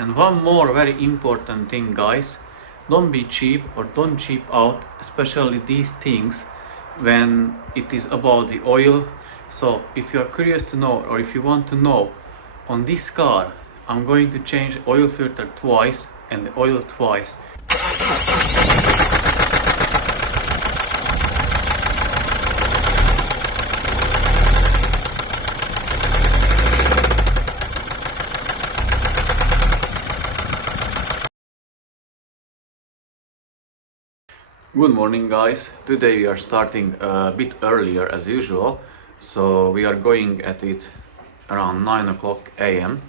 And one more very important thing, guys, don't be cheap or don't cheap out, especially these things when it is about the oil. So if you are curious to know, or if you want to know, on this car I'm going to change the oil filter twice and the oil twice. Good morning, guys. Today we are starting a bit earlier as usual, so we are going at it around 9 o'clock a.m.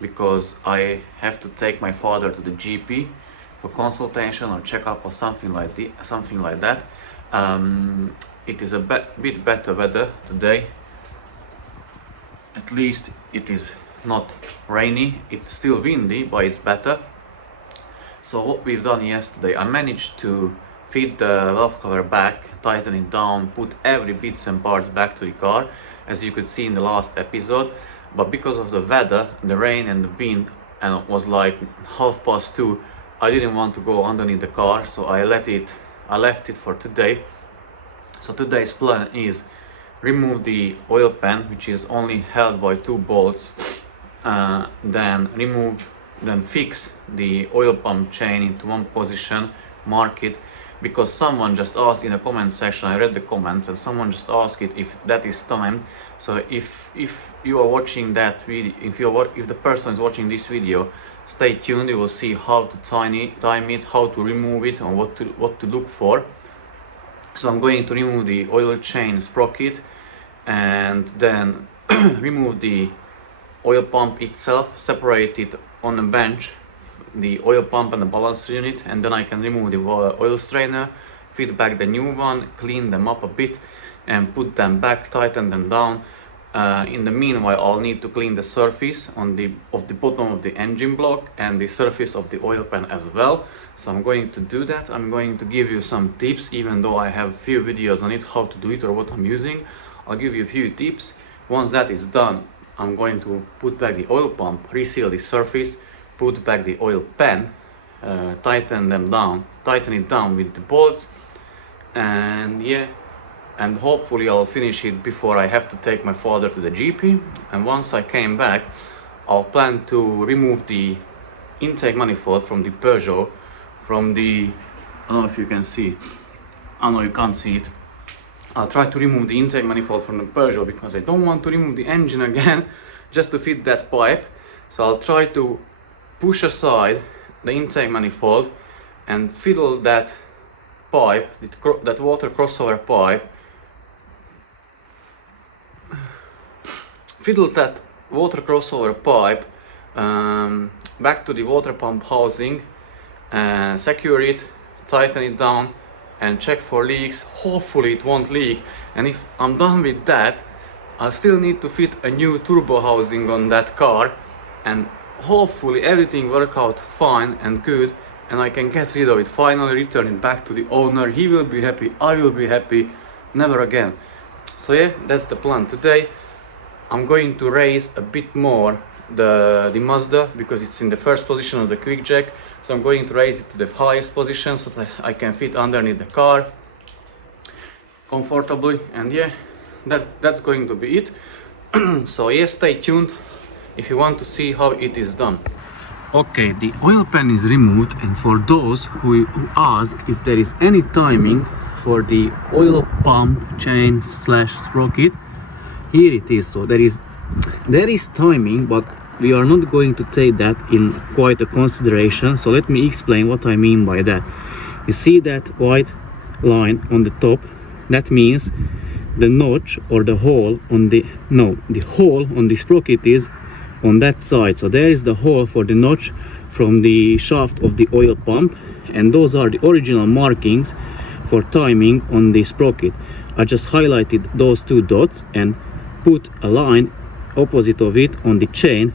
because I have to take my father to the GP for consultation or checkup or something like that. It is a bit better weather today. At least it is not rainy. It's still windy, but it's better. So what we've done yesterday, I managed to fit the valve cover back, tighten it down, put every bits and parts back to the car, as you could see in the last episode. But because of the weather, the rain and the wind, and it was like 2:30, I didn't want to go underneath the car, so I left it for today. So today's plan is remove the oil pan, which is only held by 2 bolts, then fix the oil pump chain into one position, mark it, because someone just asked in the comment section. I read the comments and someone just asked it if that is timed. So if you are watching that video, if the person is watching this video, stay tuned. You will see how to time it, how to remove it, and what to look for. So I'm going to remove the oil chain sprocket and then remove the oil pump itself, separate it on a bench, the oil pump and the balancer unit, and then I can remove the oil strainer, fit back the new one, clean them up a bit and put them back, tighten them down. In the meanwhile, I'll need to clean the surface of the bottom of the engine block and the surface of the oil pan as well. So I'm going to do that. I'm going to give you some tips, even though I have a few videos on it, how to do it or what I'm using. I'll give you a few tips. Once that is done, I'm going to put back the oil pump, reseal the surface, put back the oil pan, tighten it down with the bolts, and and hopefully I'll finish it before I have to take my father to the GP. And once I came back, I'll plan to remove the intake manifold from the Peugeot, from the, I don't know if you can see, I know you can't see it. I'll try to remove the intake manifold from the Peugeot because I don't want to remove the engine again just to fit that pipe. So I'll try to push aside the intake manifold and fiddle that pipe, that water crossover pipe, back to the water pump housing, secure it, tighten it down and check for leaks. Hopefully it won't leak, and if I'm done with that, I still need to fit a new turbo housing on that car, and hopefully everything work out fine and good and I can get rid of it, finally return it back to the owner. He will be happy, I will be happy, never again. So yeah, that's the plan today. I'm going to raise a bit more the Mazda because it's in the first position of the quick jack. So I'm going to raise it to the highest position so that I can fit underneath the car comfortably. And yeah, that's going to be it. So yeah, stay tuned if you want to see how it is done. Okay, the oil pan is removed, and for those who ask if there is any timing for the oil pump chain / sprocket, here it is. So there is timing, but we are not going to take that in quite a consideration. So let me explain what I mean by that. You see that white line on the top? That means the notch or the hole on the hole on the sprocket is on that side. So there is the hole for the notch from the shaft of the oil pump, and those are the original markings for timing on the sprocket. I just highlighted those 2 dots and put a line opposite of it on the chain,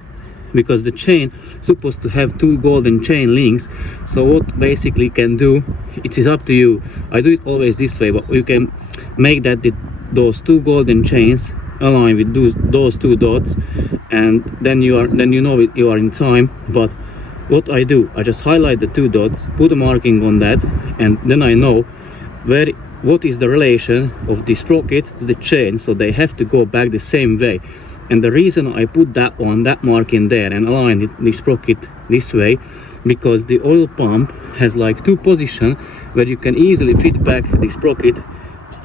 because the chain is supposed to have 2 golden chain links. So what basically can do, it is up to you. I do it always this way, but you can make that those 2 golden chains align with those 2 dots, and then you know you are in time. But what I do, I just highlight the 2 dots, put a marking on that, and then I know what is the relation of the sprocket to the chain, so they have to go back the same way. And the reason I put that mark in there and align the sprocket this way, because the oil pump has like 2 positions where you can easily fit back the sprocket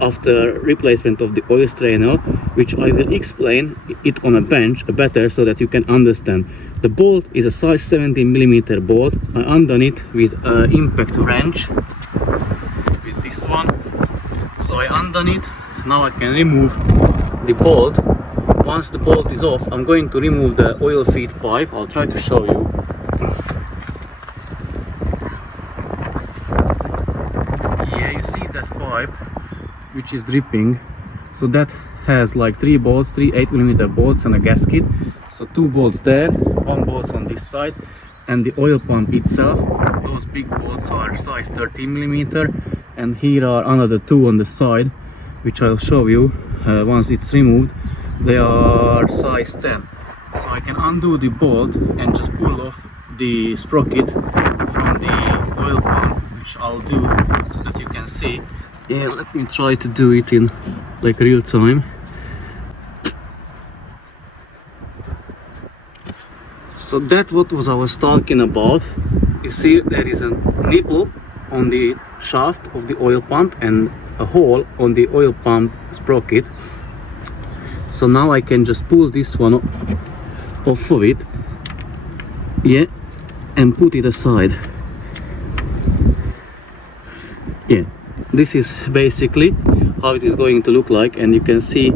after replacement of the oil strainer, which I will explain it on a bench better so that you can understand. The bolt is a size 17mm bolt. I undone it with an impact wrench, with this one. So I undone it. Now I can remove the bolt. Once the bolt is off, I'm going to remove the oil feed pipe. I'll try to show you. Yeah, you see that pipe which is dripping. So that has like 3 bolts, 3 8mm bolts and a gasket. So 2 bolts there, 1 bolt on this side, and the oil pump itself. Those big bolts are size 13mm, and here are another 2 on the side, which I'll show you once it's removed. They are size 10. So I can undo the bolt and just pull off the sprocket from the oil pump, which I'll do so that you can see. Yeah, let me try to do it in like real time. So that's what I was talking about. You see there is a nipple on the shaft of the oil pump and a hole on the oil pump sprocket. So now I can just pull this one off of it, yeah, and put it aside. Yeah, this is basically how it is going to look like, and you can see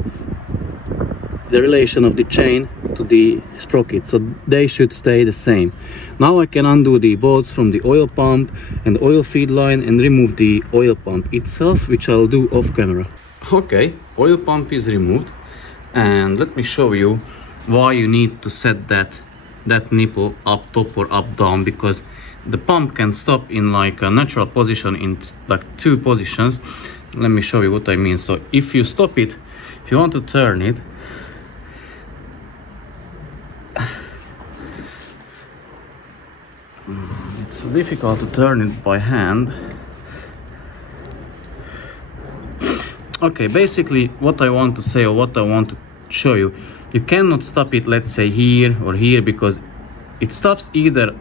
the relation of the chain to the sprocket, so they should stay the same. Now I can undo the bolts from the oil pump and the oil feed line and remove the oil pump itself, which I'll do off camera. Okay, oil pump is removed, and let me show you why you need to set that nipple up top or up down, because the pump can stop in like a natural position in like 2 positions. Let me show you what I mean. So if you stop it, if you want to turn it, it's difficult to turn it by hand. Okay, basically what I want to say, or what I want to show you, you cannot stop it, let's say here or here, because it stops either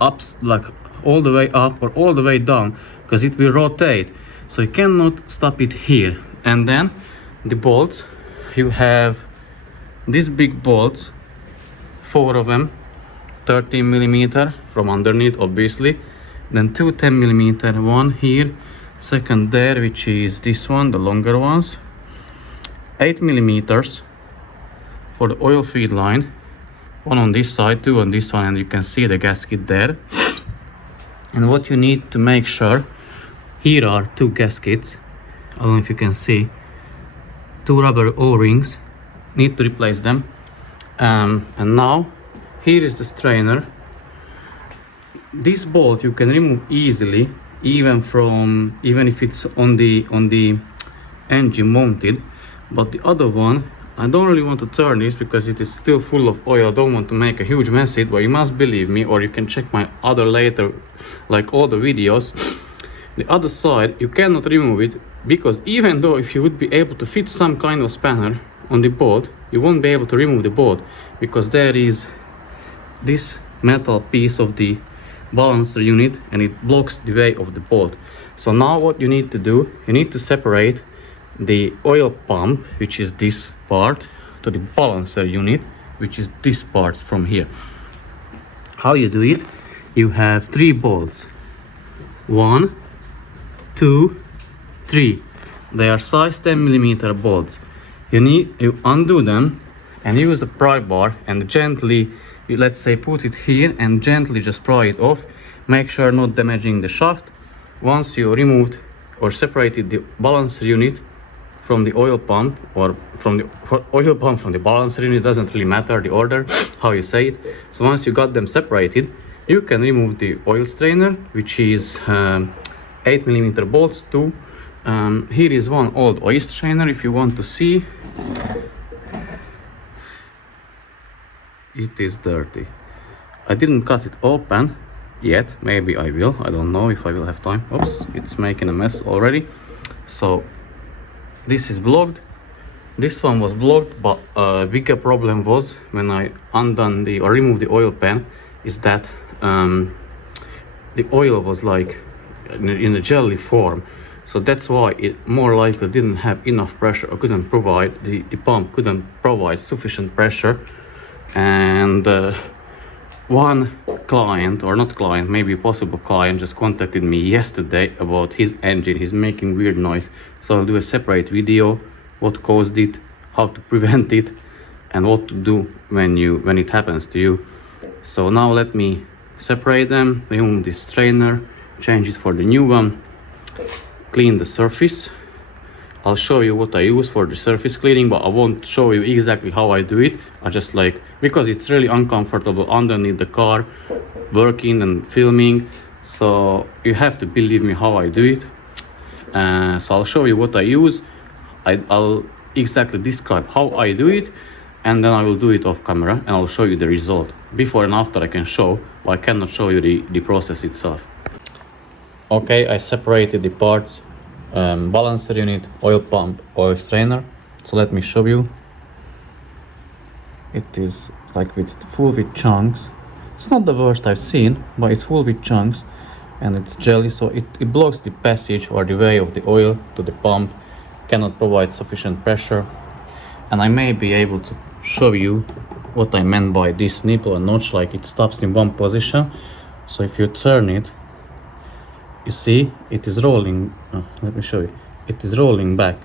up, like all the way up, or all the way down, because it will rotate. So you cannot stop it here. And then the bolts, you have these big bolts, 4 of them, 13mm from underneath obviously, then 2 10mm, one here, second there, which is this one, the longer ones, 8mm for the oil feed line, 1 on this side, 2 on this one, and you can see the gasket there. And what you need to make sure, here are 2 gaskets, I don't know if you can see, 2 rubber O-rings, need to replace them. And now here is the strainer. This bolt you can remove easily, even if it's on the engine mounted, but the other one I don't really want to turn this because it is still full of oil. I don't want to make a huge mess it, but you must believe me, or you can check my other later, like all the videos. The other side you cannot remove it, because even though if you would be able to fit some kind of spanner on the bolt, you won't be able to remove the bolt, because there is this metal piece of the balancer unit and it blocks the way of the bolt. So now what you need to do, you need to separate the oil pump, which is this part, to the balancer unit, which is this part from here. How you do it? You have 3 bolts, 1, 2, 3. They are size 10mm bolts. You undo them and use a pry bar and gently, let's say, put it here and gently just pry it off. Make sure not damaging the shaft. Once you removed or separated the balancer unit from the oil pump, or from the oil pump from the balancer unit, doesn't really matter the order how you say it. So once you got them separated, you can remove the oil strainer, which is 8mm bolts too. Here is one old oil strainer, if you want to see. It is dirty. I didn't cut it open, yet. Maybe I will. I don't know if I will have time. Oops, it's making a mess already. So this is blocked. This one was blocked, but a bigger problem was when I undone the or removed the oil pan, is that the oil was like in a jelly form. So that's why it more likely didn't have enough pressure, or couldn't provide, the pump couldn't provide sufficient pressure. And one client, or not client, maybe a possible client, just contacted me yesterday about his engine. He's making weird noise. So I'll do a separate video, what caused it, how to prevent it, and what to do when it happens to you. So now let me separate them, remove this strainer, change it for the new one, clean the surface. I'll show you what I use for the surface cleaning, but I won't show you exactly how I do it. I just like, because it's really uncomfortable underneath the car, working and filming, so you have to believe me how I do it. So I'll show you what I use. I'll exactly describe how I do it, and then I will do it off camera, and I'll show you the result. Before and after I can show, but I cannot show you the process itself. Okay, I separated the parts, balancer unit, oil pump, oil strainer. So let me show you. It is like full with chunks. It's not the worst I've seen, but it's full with chunks, and it's jelly, so it blocks the passage or the way of the oil to the pump, cannot provide sufficient pressure. And I may be able to show you what I meant by this nipple and notch, like it stops in one position. So if you turn it, you see it is rolling. Let me show you. It is rolling back.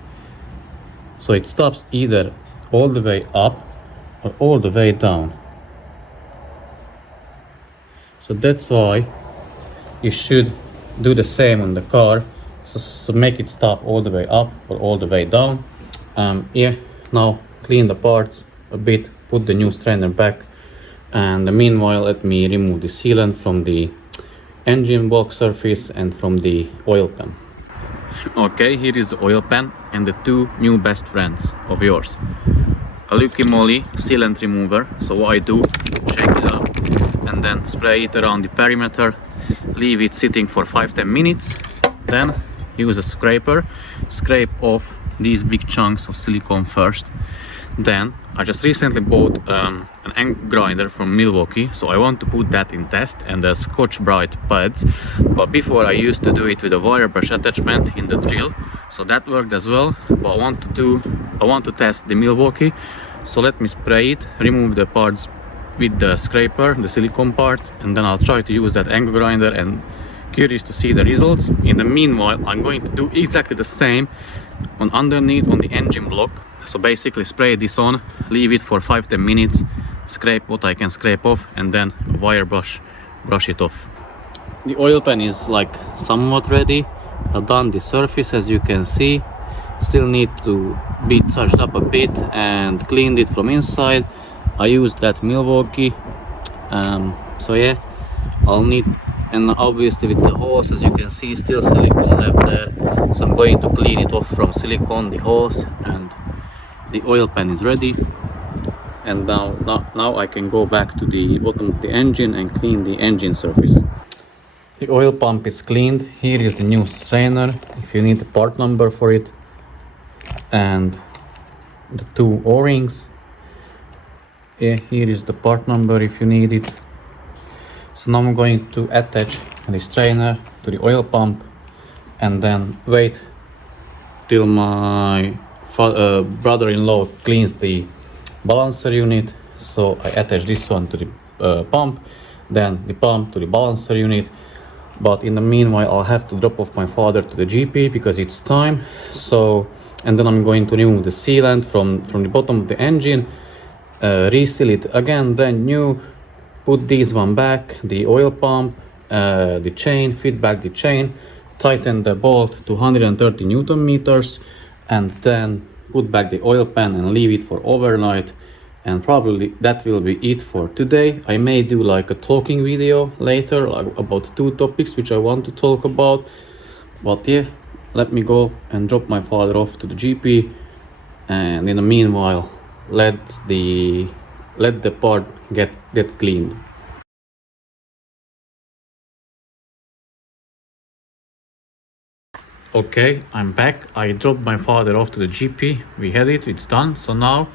So it stops either all the way up or all the way down. So that's why you should do the same on the car. So make it stop all the way up or all the way down. Yeah, now clean the parts a bit, put the new strainer back, and meanwhile let me remove the sealant from the engine block surface and from the oil pan. Okay, here is the oil pan and the two new best friends of yours. A Lucky Moly sealant remover. So what I do, shake it up and then spray it around the perimeter, leave it sitting for 5-10 minutes, then use a scraper, scrape off these big chunks of silicone first. Then I just recently bought an angle grinder from Milwaukee, so I want to put that in test, and the Scotch-Brite pads. But before I used to do it with a wire brush attachment in the drill, so that worked as well. But I want to test the Milwaukee, so let me spray it, remove the parts with the scraper, the silicone parts, and then I'll try to use that angle grinder, and curious to see the results. In the meanwhile, I'm going to do exactly the same on underneath on the engine block. So basically spray this on, leave it for 5-10 minutes, scrape what I can scrape off, and then wire brush it off. The oil pan is like somewhat ready. I've done the surface, as you can see. Still need to be touched up a bit and cleaned it from inside. I used that Milwaukee. So yeah, I'll need, and obviously with the hose, as you can see, still silicone left there. So I'm going to clean it off from silicone, the hose, and the oil pan is ready. And now I can go back to the bottom of the engine and clean the engine surface. The oil pump is cleaned. Here is the new strainer, if you need the part number for it, and the two O-rings. Yeah, here is the part number if you need it. So now I'm going to attach the strainer to the oil pump and then wait till my brother-in-law cleans the balancer unit. So I attach this one to the pump, then the pump to the balancer unit. But in the meanwhile, I'll have to drop off my father to the GP because it's time. So, and then I'm going to remove the sealant from the bottom of the engine, reseal it again, brand new, put this one back, the oil pump, the chain, fit back the chain, tighten the bolt to 130 Newton meters, and then put back the oil pan and leave it for overnight. And probably that will be it for today. I may do like a talking video later, like about two topics which I want to talk about. But yeah, let me go and drop my father off to the GP, and in the meanwhile let the part get cleaned. Okay, I'm back. I dropped my father off to the GP. We had it, it's done. So now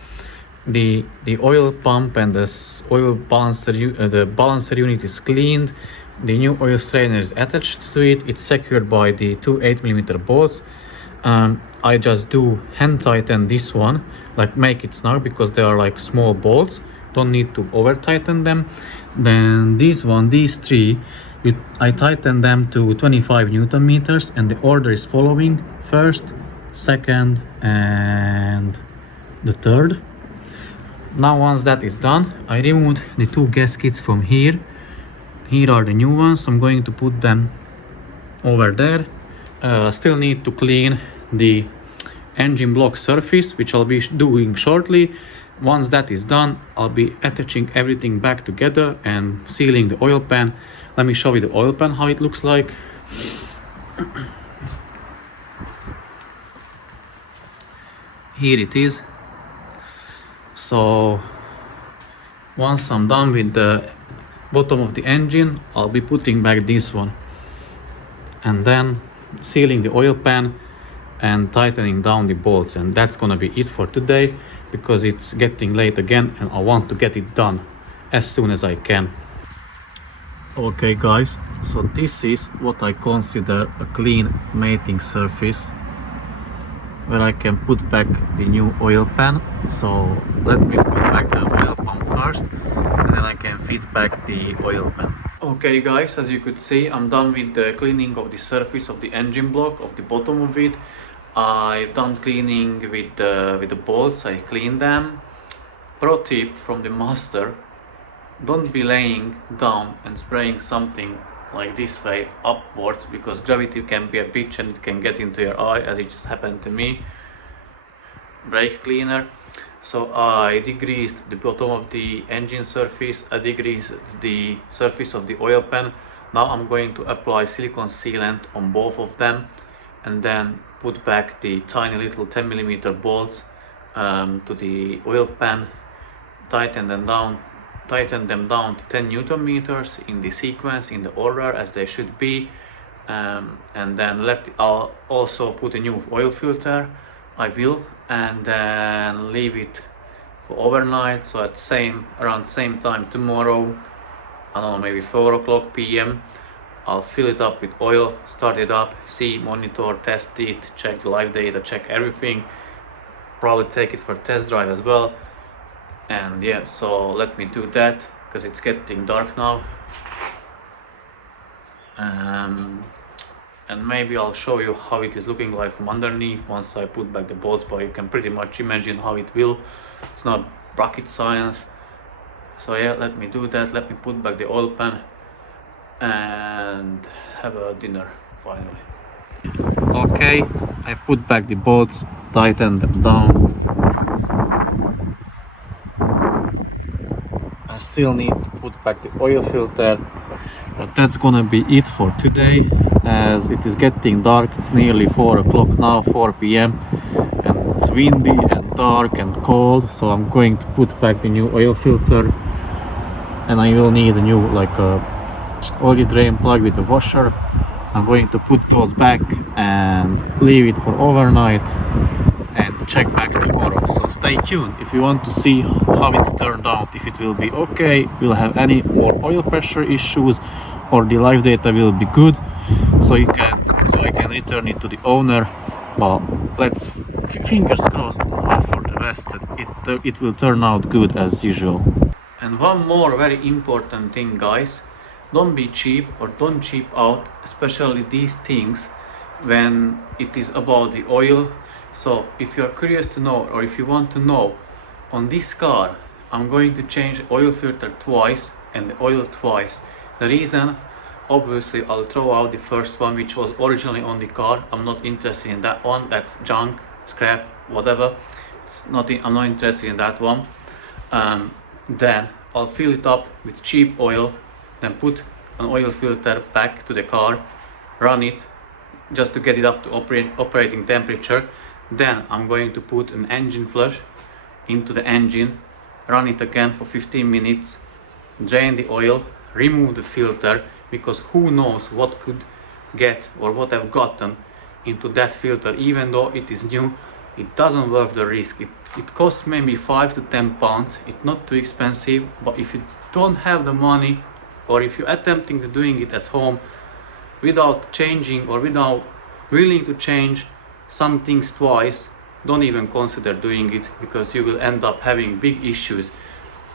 the oil pump and the oil balancer, the balancer unit is cleaned. The new oil strainer is attached to it. It's secured by the two 8mm bolts. I just do hand tighten this one, like make it snug, because they are like small bolts. Don't need to over tighten them. Then these three, I tighten them to 25 Newton meters, and the order is following: first, second, and the third. Now once that is done, I removed the two gaskets from here. Here are the new ones. I'm going to put them over there. Still need to clean the engine block surface, which I'll be doing shortly. Once that is done, I'll be attaching everything back together and sealing the oil pan. Let me show you the oil pan, how it looks like. Here it is. So once I'm done with the bottom of the engine, I'll be putting back this one and then sealing the oil pan and tightening down the bolts, and that's gonna be it for today, because it's getting late again and I want to get it done as soon as I can. Okay guys, so this is what I consider a clean mating surface, where I can put back the new oil pan. So let me put back the oil pump first, and then I can fit back the oil pan. Okay guys, as you could see, I'm done with the cleaning of the surface of the engine block, of the bottom of it. I've done cleaning with the bolts. I cleaned them. Pro tip from the master: don't be laying down and spraying something like this way upwards, because gravity can be a bitch and it can get into your eye, as it just happened to me. Brake cleaner. So I degreased the bottom of the engine surface, I degreased the surface of the oil pan. Now I'm going to apply silicone sealant on both of them, and then put back the tiny little 10mm bolts to the oil pan, tighten them down to 10 Newton meters in the sequence, in the order as they should be, and then I'll also put a new oil filter. I will, and then leave it for overnight. So at around same time tomorrow, I don't know, maybe 4 p.m. I'll fill it up with oil, start it up, see, monitor, test it, check the live data, check everything, probably take it for a test drive as well. And yeah, so let me do that, because it's getting dark now. And maybe I'll show you how it is looking like from underneath once I put back the bolts, but you can pretty much imagine how it will. It's not rocket science. So yeah, let me do that. Let me put back the oil pan and have a dinner finally. Okay, I put back the bolts, tighten them down. I still need to put back the oil filter, but that's gonna be it for today, as it is getting dark. It's nearly 4 o'clock now, 4 p.m. and it's windy and dark and cold, so I'm going to put back the new oil filter, and I will need a new oil drain plug with a washer. I'm going to put those back and leave it for overnight and check back tomorrow. So stay tuned if you want to see how it turned out, if it will be okay, will have any more oil pressure issues, or the live data will be good, so I can return it to the owner. Well, let's fingers crossed and hope for the best that it will turn out good as usual. And one more very important thing, guys: don't be cheap, or don't cheap out, especially these things when it is about the oil. So if you're curious to know, or if you want to know, on this car I'm going to change the oil filter twice and the oil twice. The reason, obviously, I'll throw out the first one, which was originally on the car. I'm not interested in that one. That's junk, scrap, whatever. I'm not interested in that one. Then I'll fill it up with cheap oil, then put an oil filter back to the car, run it just to get it up to operating temperature. Then I'm going to put an engine flush into the engine, run it again for 15 minutes, drain the oil, remove the filter, because who knows what could get, or what I've gotten into that filter. Even though it is new, it doesn't worth the risk. It costs maybe 5 to 10 pounds. It's not too expensive, but if you don't have the money, or if you're attempting to doing it at home without changing or without willing to change some things twice, don't even consider doing it, because you will end up having big issues.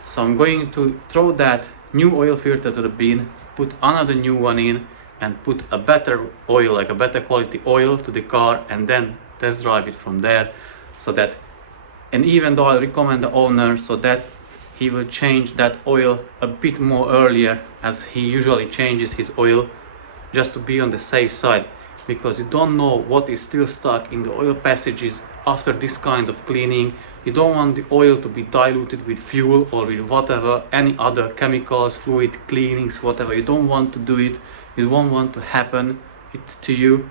So I'm going to throw that new oil filter to the bin, put another new one in, and put a better oil, like a better quality oil, to the car, and then test drive it from there. So that, and even though I recommend the owner so that he will change that oil a bit more earlier, as he usually changes his oil, just to be on the safe side, because you don't know what is still stuck in the oil passages after this kind of cleaning. You don't want the oil to be diluted with fuel or with whatever, any other chemicals, fluid, cleanings, whatever. You don't want to do it. You don't want to happen it to you.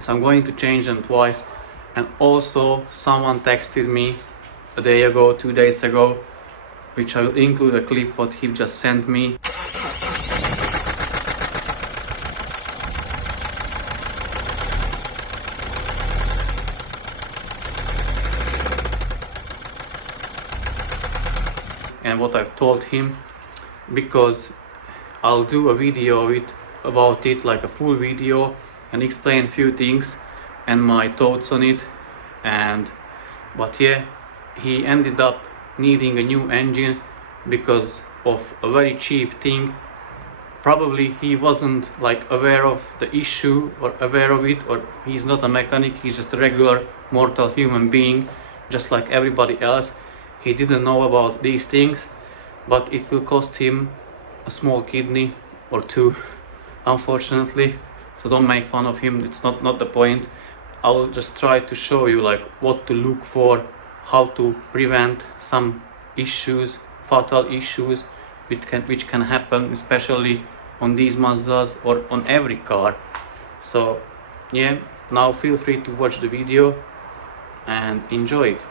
So I'm going to change them twice. And also someone texted me a day ago, 2 days ago, which I will include a clip what he just sent me. And what I've told him, because I'll do a video about it, like a full video, and explain a few things and my thoughts on it. But yeah, he ended up needing a new engine because of a very cheap thing. Probably he wasn't like aware of the issue or aware of it, or he's not a mechanic, he's just a regular mortal human being just like everybody else. He didn't know about these things, but it will cost him a small kidney or two, unfortunately. So don't make fun of him, it's not the point. I will just try to show you like what to look for, how to prevent some issues, fatal issues which can happen, especially on these Mazdas or on every car. So yeah, now feel free to watch the video and enjoy it.